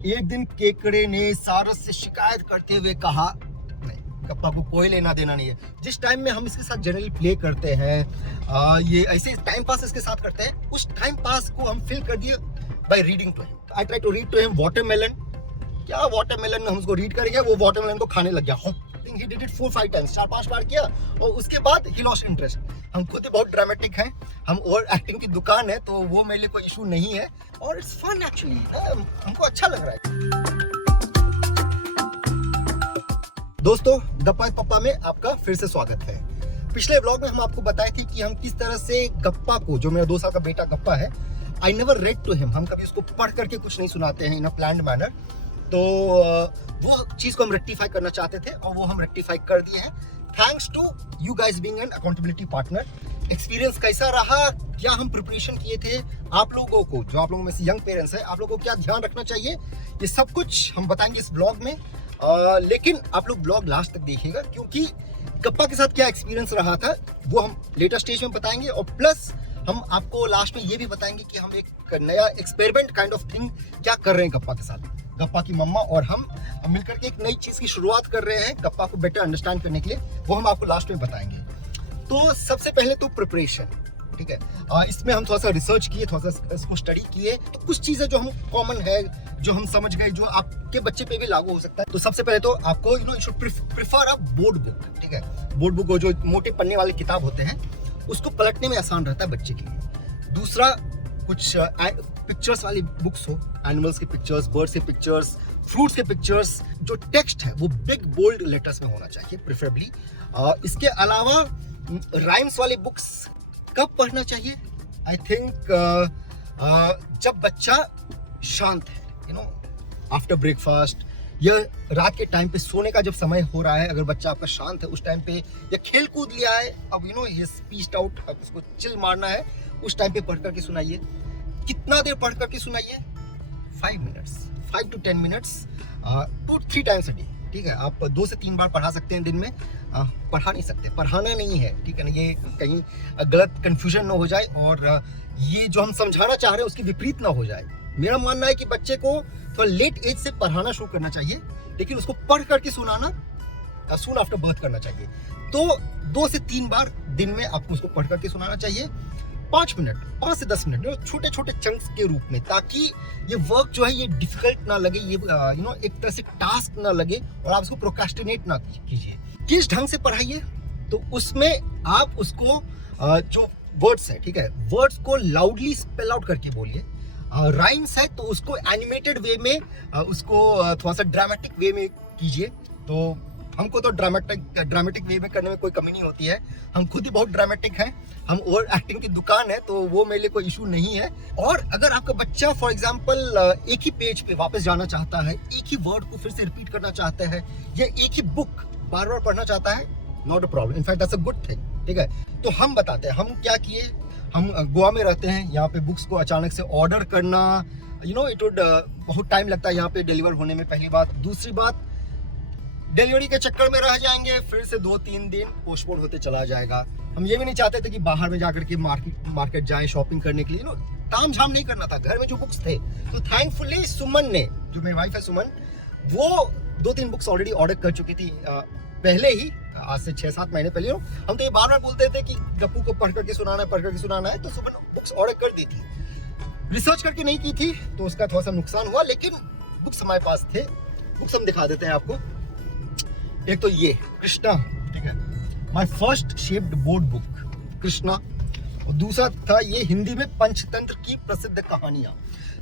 एक दिन केकड़े ने सारस से शिकायत करते हुए कहा, नहीं, गप्पा को कोई लेना देना नहीं है। जिस टाइम में हम इसके साथ जनरली प्ले करते हैं, ये ऐसे टाइम पास इसके साथ करते हैं, उस टाइम पास को हम फिल कर दिए by reading to him. I try to read to him watermelon. क्या वाटरमेलन हम उसको रीड करेंगे, वो वाटरमेलन को खाने लग गया। He did it 4-5 times, 4-5 बार किया और उसके बाद he lost interest। हम खुद ही बहुत ड्रामेटिक हैं, हम ओवर एक्टिंग की दुकान है, तो वो मेरे लिए कोई इशू नहीं है और इट्स फन एक्चुअली, हमको अच्छा लग रहा है। दोस्तों, गप्पा पप्पा में आपका फिर से स्वागत है। पिछले व्लॉग में हम आपको बताए थे कि हम किस तरह से गप्पा को, जो मेरा 2 साल का बेटा गप्पा है, I never read to him, हम कभी उसको पढ़ करके कुछ नहीं सुनाते हैं इन अ प्लान्ड मैनर। तो वो चीज को हम रेक्टिफाई करना चाहते थे और वो हम रेक्टिफाई कर दिए हैं, thanks to you guys being an accountability partner. Experience कैसा रहा, क्या हम प्रिपरेशन किए थे, आप लोगों को, जो आप लोगों में से यंग पेरेंट्स हैं, आप लोगों को क्या ध्यान रखना चाहिए, ये सब कुछ हम बताएंगे इस ब्लॉग में। लेकिन आप लोग ब्लॉग लास्ट तक देखिएगा, क्योंकि गप्पा के साथ क्या एक्सपीरियंस रहा था वो हम लेटर स्टेज में बताएंगे और प्लस हम आपको लास्ट में ये भी बताएंगे कि हम एक नया एक्सपेरिमेंट काइंड ऑफ थिंग क्या कर रहे हैं गप्पा के साथ। गप्पा की मम्मा और हम मिलकर के एक नई चीज की शुरुआत कर रहे हैं गप्पा को बेटर अंडरस्टैंड करने के लिए, वो हम आपको लास्ट में बताएंगे। तो सबसे पहले तो प्रिपरेशन, ठीक है। इसमें हम थोड़ा सा रिसर्च किए, थोड़ा सा इसको स्टडी किए, तो कुछ चीजें जो हम कॉमन है, जो हम समझ गए, जो आपके बच्चे पे भी लागू हो सकता है। तो सबसे पहले तो आपको you should prefer a board book, ठीक है। बोर्ड बुक जो मोटे पन्ने वाले किताब होते हैं, उसको पलटने में आसान रहता है बच्चे के लिए। दूसरा, कुछ पिक्चर्स वाली बुक्स हो, एनिमल्स के पिक्चर्स, बर्ड्स के पिक्चर्स, फ्रूट्स के पिक्चर्स, जो टेक्स्ट है वो बिग बोल्ड लेटर्स में होना चाहिए प्रेफरेबली। इसके अलावा राइम्स वाली बुक्स कब पढ़ना चाहिए? आई थिंक जब बच्चा शांत है, यू नो, आफ्टर ब्रेकफास्ट या रात के टाइम पे सोने का जब समय हो रहा है, अगर बच्चा आपका शांत है उस टाइम पे, या खेल कूद लिया है, अब यू नो ये स्पीच्ड आउट, अब उसको चिल मारना है, उस टाइम पे पढ़ करके सुनाइए। कितना देर पढ़ करके सुनाइए? 5 minutes, 5 to 10 minutes, 2-3 times a day, ठीक है। आप 2 से 3 बार पढ़ा सकते हैं दिन में, पढ़ा नहीं सकते, पढ़ाना नहीं है, ठीक है ना। ये कहीं गलत कंफ्यूजन ना हो जाए और ये जो हम समझाना चाह रहे हैं उसकी विपरीत ना हो जाए। मेरा मानना है कि बच्चे को थोड़ा लेट एज से पढ़ाना शुरू करना चाहिए, लेकिन उसको पढ़ करके सुनाना सून आफ्टर बर्थ करना चाहिए। तो 2 से 3 बार दिन में आपको उसको पढ़ करके सुनाना चाहिए, 5 मिनट, 5 से 10 मिनट, छोटे छोटे चंक्स के रूप में, ताकि ये वर्क जो है ये डिफिकल्ट ना लगे, ये यू नो एक तरह से टास्क ना लगे और आप उसको प्रोक्रास्टिनेट ना कीजिए। किस ढंग से पढ़ाइए? तो उसमें आप उसको जो वर्ड्स है, ठीक है, वर्ड्स को लाउडली स्पेल आउट करके बोलिए। राइम्स है तो उसको एनिमेटेड वे में, उसको थोड़ा सा ड्रामेटिक वे में कीजिए। तो हमको तो ड्रामेटिक वे में करने में कोई कमी नहीं होती है, हम खुद ही बहुत ड्रामेटिक हैं, हम ओवर एक्टिंग की दुकान है, तो वो मेरे लिए कोई इशू नहीं है। और अगर आपका बच्चा फॉर एग्जांपल एक ही पेज पे वापस जाना चाहता है, एक ही वर्ड को फिर से रिपीट करना चाहता है, या एक ही बुक बार बार पढ़ना चाहता है, not a problem, in fact that's a good thing, ठीक है। तो हम बताते हैं हम क्या किए। हम गोवा में रहते हैं, यहाँ पे बुक्स को अचानक से ऑर्डर करना, यू नो इट वुड बहुत टाइम लगता है यहाँ पे डिलीवर होने में, पहली बात। दूसरी बात, डिलीवरी के चक्कर में रह जाएंगे, फिर से 2-3 दिन पोस्टपोन होते चला जाएगा। हम ये भी नहीं चाहते थे कि बाहर में जाकर के मार्केट जाएं शॉपिंग करने के लिए, नो ताम झाम नहीं करना था, घर में जो बुक्स थे। तो थैंकफुली सुमन ने, जो मेरी वाइफ है सुमन, वो 2-3 बुक्स ऑलरेडी ऑर्डर कर चुकी थी पहले ही, आज से 6-7 महीने पहले। हम तो ये बार बार बोलते थे कि गप्पू को पढ़ करके सुनाना है, तो सुमन बुक्स ऑर्डर कर दी थी। रिसर्च करके नहीं की थी तो उसका थोड़ा सा नुकसान हुआ, लेकिन बुक्स हमारे पास थे। बुक्स हम दिखा देते हैं आपको। एक तो ये कृष्णा, ठीक है, my first shaped board book Krishna, और दूसरा था ये हिंदी में पंचतंत्र की प्रसिद्ध कहानियां।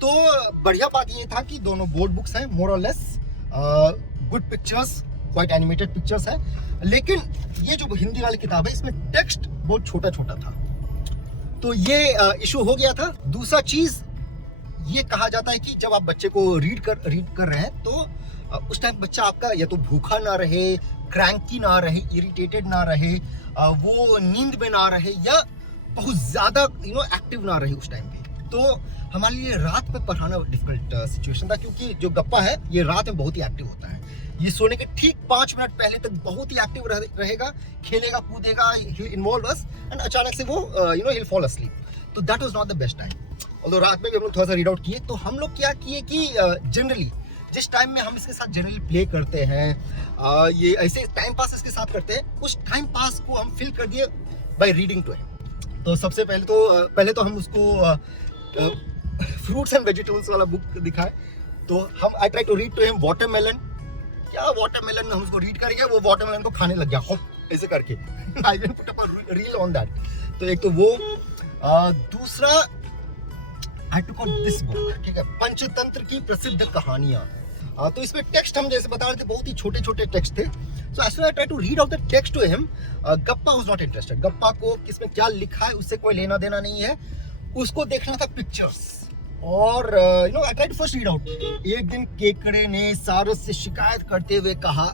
तो बढ़िया बात ये था कि दोनों बोर्ड बुक्स हैं, मोर और less good pictures, quite animated pictures है। लेकिन ये जो हिंदी वाली किताब है, इसमें टेक्स्ट बहुत छोटा छोटा था, तो ये इशू हो गया था। दूसरा चीज ये कहा जाता है कि जब आप बच्चे को रीड कर रहे हैं, तो उस टाइम बच्चा आपका या तो भूखा ना रहे, क्रैंकी ना रहे, इरिटेटेड ना रहे, वो नींद में ना रहे, या बहुत ज्यादा यू नो एक्टिव ना रहे उस टाइम पे। तो हमारे लिए रात में पढ़ाना डिफिकल्ट सिचुएशन था, क्योंकि जो गप्पा है ये रात में बहुत ही एक्टिव होता है। ये सोने के ठीक 5 मिनट पहले तक बहुत ही एक्टिव रहेगा, खेलेगा कूदेगा, इन्वॉल्व अस, एंड अचानक से वो you know he will fall asleep. तो that was not the best time. Although रात में भी हम लोग थोड़ा सा रीड आउट किए। तो हम लोग क्या किए कि जनरली जिस टाइम में हम इसके साथ जनरली प्ले करते हैं, ये ऐसे टाइम पास इसके साथ करते हैं, उस टाइम पास को हम फिल कर दिए बाय रीडिंग टू हिम। तो सबसे पहले तो हम उसको फ्रूट्स एंड वेजिटेबल्स वाला बुक दिखाए। तो हम I try to read to him watermelon. क्या वाटरमेलन हम उसको रीड करेंगे, वो वाटरमेलन को खाने लग गया खूब ऐसे करके। I will put up a reel on that. तो एक तो वो, दूसरा आई टुक आउट दिस बुक, ठीक है, पंचतंत्र की प्रसिद्ध कहानियां। तो इसमें टेक्स्ट हम जैसे बता रहे थे बहुत ही छोटे छोटे टेक्स्ट थे। So as I try to read out the text to him, Gappa was not interested. Gappa को किसमें क्या लिखा है उससे कोई लेना देना नहीं है, उसको देखना था पिक्चर्स। और you know I try to first read out. एक दिन केकड़े ने सारस से शिकायत करते हुए कहा,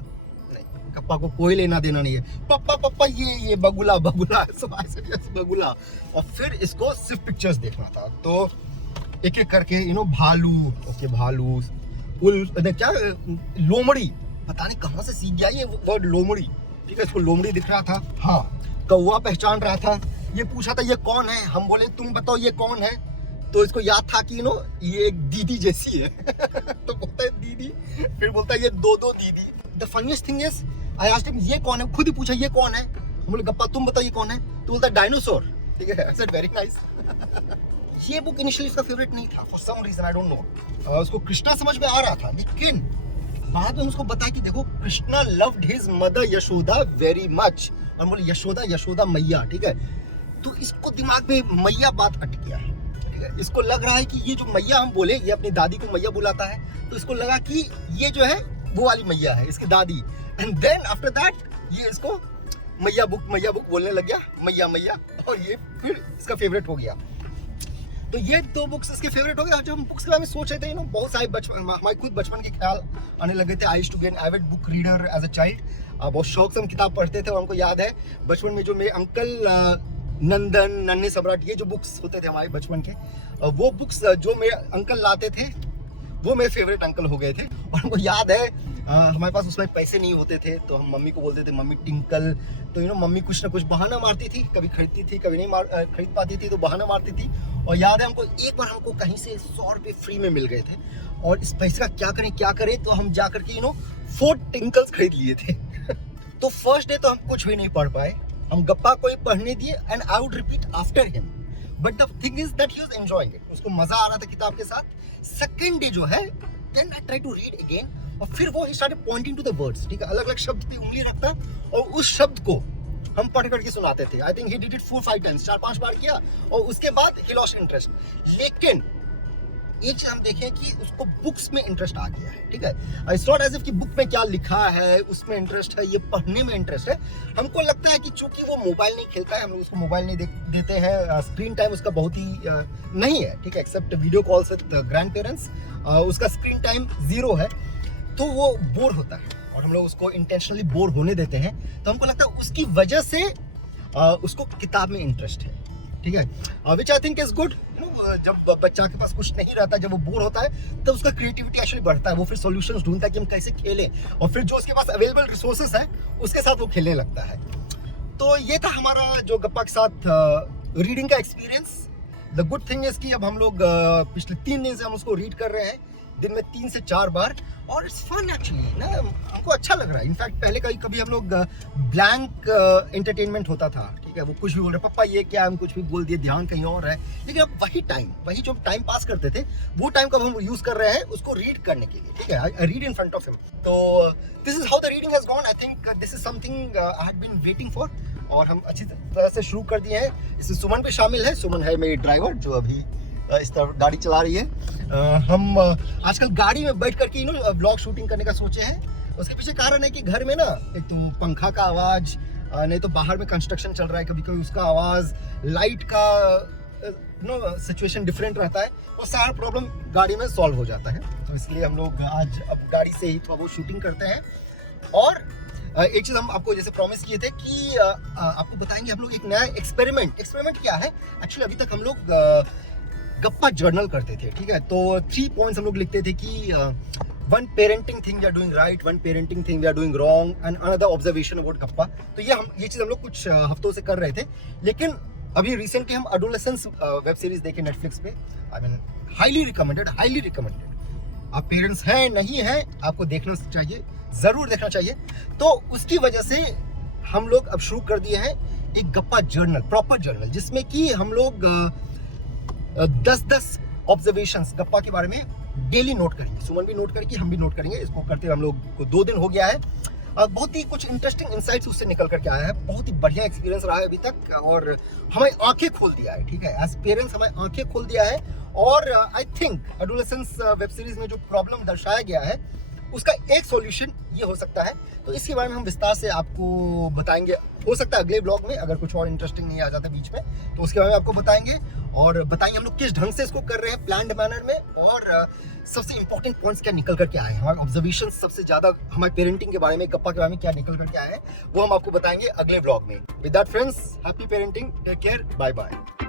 गप्पा को कोई लेना देना नहीं है, पप्पा पप्पा ये बगुला बगुला बगुला। और फिर इसको सिर्फ पिक्चर्स देखना था। तो एक एक करके यू नो भालू, ओके भालू, उल, क्या लोमड़ी, पता नहीं कहाँ से सीख गया ये वर्ड लोमड़ी, ठीक है, इसको लोमड़ी दिख रहा था। हाँ, कौवा पहचान रहा था। ये पूछा था ये कौन है, हम बोले तुम बताओ ये कौन है। तो इसको याद था कि नो ये एक दीदी जैसी है। तो बोलता है दीदी, फिर बोलता है ये दो दीदी। The funniest thing is I asked him ये कौन है, खुद ही पूछा ये कौन है। हम बोले गप्पा तुम बताओ ये कौन है। तो बोलता है डायनासोर, ठीक है। I said very nice. ये बुक इनिशियली इसका फेवरेट नहीं था for some reason, I don't know. उसको कृष्णा समझ में आ रहा था, लेकिन बाद में उसको बताया कि देखो Krishna loved his mother Yashoda very much. और बोले यशोदा मैया, ठीक है। तो इसको दिमाग में मैया बात अट गया, ठीक है। इसको लग रहा है कि ये जो मैया हम बोले, ये अपनी दादी को मैया बुलाता है, तो इसको लगा कि ये जो है वो वाली मैया है, इसकी दादी। एंड देन आफ्टर दैट ये इसको मैया बुक बोलने लग गया, मैया। और ये फिर इसका फेवरेट हो गया। तो ये दो बुक्स इसके फेवरेट हो गए। और जब हम बुक्स के बारे में सोच रहे थे, बहुत सारे हमारे खुद बचपन के ख्याल आने लगे थे। I used to be an avid book reader as a child. बहुत शौक से हम किताब पढ़ते थे। और हमको याद है बचपन में जो मेरे अंकल नंदन, नन्हे सम्राट, ये जो बुक्स होते थे हमारे बचपन के, वो बुक्स जो मेरे अंकल लाते थे वो मेरे फेवरेट अंकल हो गए थे। और हमको याद है हमारे पास उसमें पैसे नहीं होते थे, तो हम मम्मी को बोलते थे मम्मी टिंकल। तो यू नो मम्मी कुछ ना कुछ बहाना मारती थी, कभी खरीदती थी, कभी नहीं खरीद पाती थी तो बहाना मारती थी। और याद है हमको एक बार हमको कहीं से 100 रुपये फ्री में मिल गए थे। और इस पैसे का क्या करें, तो हम जा करके 4 टिंकल्स खरीद लिए थे। तो फर्स्ट डे तो हम कुछ भी नहीं पढ़ पाए, हम गप्पा को ही पढ़ने दिए and I would repeat after him. But the thing is that he was enjoying it, उसको मजा आ रहा था किताब के साथ। सेकंड डे जो है, then I try to read again. और फिर वो ही started pointing to the words, ठीक है, अलग अलग शब्द पे उंगली रखता और उस शब्द को हम पढ़ करके सुनाते थे। I think he did it 4-5 times, 4-5 बार किया। और उसके बाद ही लॉस्ट इंटरेस्ट। लेकिन एक चीज हम देखें कि उसको बुक्स में इंटरेस्ट आ गया है, ठीक है। इट्स नॉट एज इफ कि बुक में क्या लिखा है उसमें इंटरेस्ट है, ये पढ़ने में इंटरेस्ट है। हमको लगता है कि चूंकि वो मोबाइल नहीं खेलता है, हम लोग उसको मोबाइल नहीं देते हैं, स्क्रीन टाइम उसका बहुत ही नहीं है, ठीक है, except video calls with grandparents, उसका स्क्रीन टाइम 0 है। तो वो बोर होता है और हम लोग उसको इंटेंशनली बोर होने देते हैं। तो हमको लगता है उसकी वजह से उसको किताब में इंटरेस्ट है, ठीक है, विच आई थिंक इज गुड। जब बच्चा के पास कुछ नहीं रहता, जब वो बोर होता है, तब उसका क्रिएटिविटी एक्चुअली बढ़ता है। वो फिर सॉल्यूशंस ढूंढता है कि हम कैसे खेलें, और फिर जो उसके पास अवेलेबल रिसोर्सेस है उसके साथ वो खेलने लगता है। तो ये था हमारा जो गप्पा के साथ रीडिंग का experience. The good thing is कि अब हम लोग पिछले 3 दिन से हम उसको रीड कर रहे हैं, दिन में 3 से 4 बार। और इट्स फन एक्चुअली ना, हमको अच्छा लग रहा है। इनफैक्ट पहले कभी हम लोग ब्लैंक एंटरटेनमेंट होता था, ठीक है, वो कुछ भी बोल रहे पापा ये क्या, हम कुछ भी बोल दिए, ध्यान कहीं और है। लेकिन अब वही जो टाइम पास करते थे, वो टाइम को हम यूज कर रहे हैं उसको रीड करने के लिए, ठीक है। I read in front of him. तो this is how the reading has gone. I think this is something I had been waiting for. और हम अच्छी तरह से शुरू कर दिए हैं। इसमें सुमन भी शामिल है। सुमन है मेरी ड्राइवर जो अभी इस तरफ गाड़ी चला रही है। हम आजकल गाड़ी में बैठ करके व्लॉग शूटिंग करने का सोचे हैं। उसके पीछे कारण है कि घर में ना एक तो पंखा का आवाज़, नहीं तो बाहर में कंस्ट्रक्शन चल रहा है, कभी कभी उसका आवाज़, लाइट का सिचुएशन डिफरेंट रहता है। वो सारा प्रॉब्लम गाड़ी में सॉल्व हो जाता है। तो इसलिए हम लोग आज अब गाड़ी से ही थोड़ा बहुत शूटिंग करते हैं। और एक चीज़ हम आपको जैसे प्रॉमिस किए थे कि आपको बताएंगे हम लोग एक नया एक्सपेरिमेंट क्या है। एक्चुअली अभी तक हम लोग गप्पा जर्नल करते थे, ठीक है। तो 3 पॉइंट्स हम लोग लिखते थे कि 1 parenting thing we are doing right, 1 parenting thing we are doing wrong and another observation about गप्पा। तो ये चीज़ हम लोग कुछ हफ्तों से कर रहे थे। लेकिन अभी रिसेंटली हम एडोलेसेंस वेब सीरीज देखे नेटफ्लिक्स पे। I mean highly recommended. आप पेरेंट्स हैं नहीं हैं, आपको देखना चाहिए, ज़रूर देखना चाहिए। तो उसकी वजह से हम लोग अब शुरू कर दिए हैं एक गप्पा जर्नल, प्रॉपर जर्नल, जिसमें कि हम लोग 10-10 ऑब्जर्वेशंस गप्पा के बारे में डेली नोट करेंगे। सुमन भी नोट करेगी, हम भी नोट करेंगे। इसको करते हुए हम लोग को 2 दिन हो गया है। बहुत ही कुछ इंटरेस्टिंग इंसाइट्स उससे निकल करके आया है। बहुत ही बढ़िया एक्सपीरियंस रहा है अभी तक, और हमें आंखें खोल दिया है। ठीक है, एज पेरेंट्स हमें आंखें खोल दिया है। और I think adolescence web series में जो प्रॉब्लम दर्शाया गया है उसका एक सॉल्यूशन ये हो सकता है। तो इसके बारे में हम विस्तार से आपको बताएंगे। हो सकता है अगले ब्लॉग में, अगर कुछ और इंटरेस्टिंग नहीं आ जाता बीच में, तो उसके बारे में आपको बताएंगे। और बताएंगे हम लोग किस ढंग से इसको कर रहे हैं, प्लान्ड मैनर में, और सबसे इंपॉर्टेंट पॉइंट्स क्या निकल करके आए हैं, हमारे ऑब्जर्वेशन सबसे ज़्यादा हमारे पेरेंटिंग के बारे में, गप्पा के बारे में क्या निकल करके आए हैं, वो हम आपको बताएंगे अगले ब्लॉग में। With that friends, happy parenting, take care, bye bye.